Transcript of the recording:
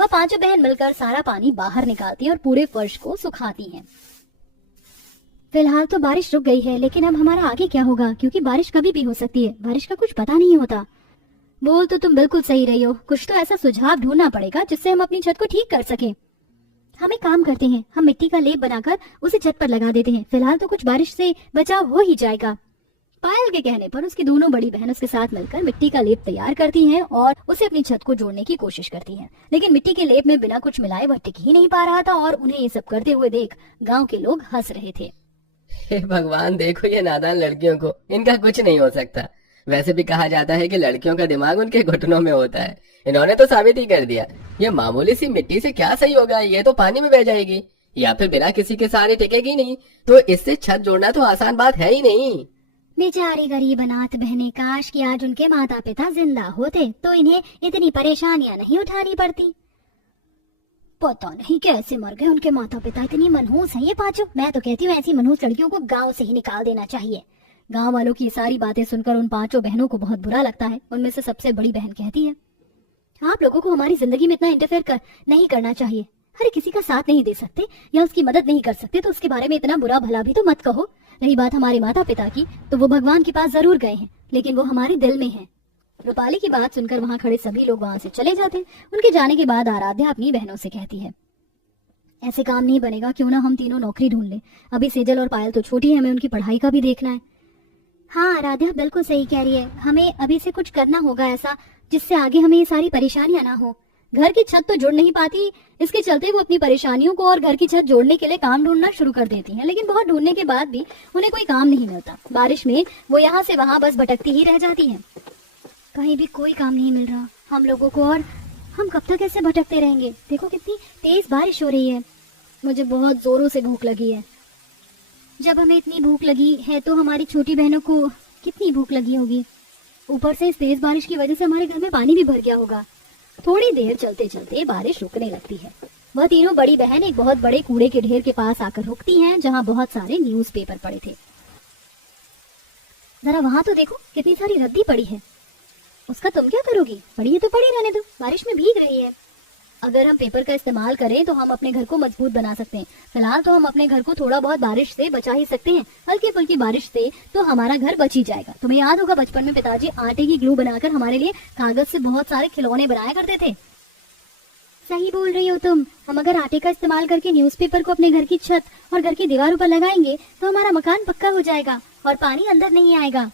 वह पांचों बहन मिलकर सारा पानी बाहर निकालती हैं और पूरे फर्श को सुखाती हैं। फिलहाल तो बारिश रुक गई है, लेकिन अब हमारा आगे क्या होगा, क्योंकि बारिश कभी भी हो सकती है, बारिश का कुछ पता नहीं होता। बोल तो तुम बिल्कुल सही रही हो, कुछ तो ऐसा सुझाव ढूंढना पड़ेगा जिससे हम अपनी छत को ठीक कर सकें। हम एक काम करते हैं, हम मिट्टी का लेप बनाकर उसे छत पर लगा देते हैं, फिलहाल तो कुछ बारिश से बचाव हो ही जाएगा। पायल के कहने पर उसकी दोनों बड़ी बहन उसके साथ मिलकर मिट्टी का लेप तैयार करती हैं और उसे अपनी छत को जोड़ने की कोशिश करती हैं। लेकिन मिट्टी के लेप में बिना कुछ मिलाए वह टिक ही नहीं पा रहा था और उन्हें ये सब करते हुए देख गांव के लोग हंस रहे थे। हे भगवान, देखो ये नादान लड़कियों को, इनका कुछ नहीं हो सकता। वैसे भी कहा जाता है कि लड़कियों का दिमाग उनके घुटनों में होता है। इन्होंने तो साबित ही कर दिया। ये मामूली सी मिट्टी से क्या सही होगा, ये तो पानी में बह जाएगी या फिर बिना किसी के सहारे टिकेगी नहीं, तो इससे छत जोड़ना तो आसान बात है ही नहीं। बेचारी गरीब अनाथ बहनें, काश कि आज उनके माता पिता जिंदा होते तो इन्हें इतनी परेशानियां नहीं उठानी पड़ती। पता नहीं कैसे मर गए उनके माता पिता, इतनी मनहूस हैं ये पांचों। मैं तो कहती हूँ ऐसी मनहूस लड़कियों को गांव से ही निकाल देना चाहिए। गांव वालों की सारी बातें सुनकर उन पांचों बहनों को बहुत बुरा लगता है। उनमें से सबसे बड़ी बहन कहती है, आप लोगों को हमारी जिंदगी में इतना इंटरफेयर नहीं करना चाहिए। अरे किसी का साथ नहीं दे सकते या उसकी मदद नहीं कर सकते तो उसके बारे में इतना बुरा भला भी तो मत कहो। रही बात हमारे माता पिता की, तो वो भगवान के पास जरूर गए हैं, लेकिन वो हमारे दिल में हैं। रूपाली की बात सुनकर वहां खड़े सभी लोग वहां से चले जाते। उनके जाने के बाद आराध्या अपनी बहनों से कहती है, ऐसे काम नहीं बनेगा, क्यों ना हम तीनों नौकरी ढूंढ लें। अभी सेजल और पायल तो छोटी है, हमें उनकी पढ़ाई का भी देखना है। हाँ आराध्या बिल्कुल सही कह रही है, हमें अभी से कुछ करना होगा ऐसा जिससे आगे हमें ये सारी परेशानियां ना हो। घर की छत तो जुड़ नहीं पाती, इसके चलते वो अपनी परेशानियों को और घर की छत जोड़ने के लिए काम ढूंढना शुरू कर देती हैं, लेकिन बहुत ढूंढने के बाद भी उन्हें कोई काम नहीं मिलता। बारिश में वो यहाँ से वहां बस भटकती ही रह जाती हैं। कहीं भी कोई काम नहीं मिल रहा हम लोगों को, और हम कब तक ऐसे भटकते रहेंगे। देखो कितनी तेज बारिश हो रही है, मुझे बहुत जोरों से भूख लगी है। जब हमें इतनी भूख लगी है तो हमारी छोटी बहनों को कितनी भूख लगी होगी। ऊपर से इस तेज बारिश की वजह से हमारे घर में पानी भी भर गया होगा। थोड़ी देर चलते चलते बारिश रुकने लगती है। वह तीनों बड़ी बहन एक बहुत बड़े कूड़े के ढेर के पास आकर रुकती हैं, जहाँ बहुत सारे न्यूज़पेपर पड़े थे। जरा वहां तो देखो कितनी सारी रद्दी पड़ी है। उसका तुम क्या करोगी, पड़ी है तो पड़ी रहने दो, बारिश में भीग रही है। अगर हम पेपर का इस्तेमाल करें तो हम अपने घर को मजबूत बना सकते हैं। फिलहाल तो हम अपने घर को थोड़ा बहुत बारिश से बचा ही सकते हैं। हल्की फुल्की बारिश से तो हमारा घर बच ही जाएगा। तुम्हें याद होगा बचपन में पिताजी आटे की ग्लू बनाकर हमारे लिए कागज से बहुत सारे खिलौने बनाया करते थे। सही बोल रही हो तुम, हम अगर आटे का इस्तेमाल करके न्यूज़पेपर को अपने घर की छत और घर की दीवारों पर लगाएंगे तो हमारा मकान पक्का हो जाएगा और पानी अंदर नहीं आएगा।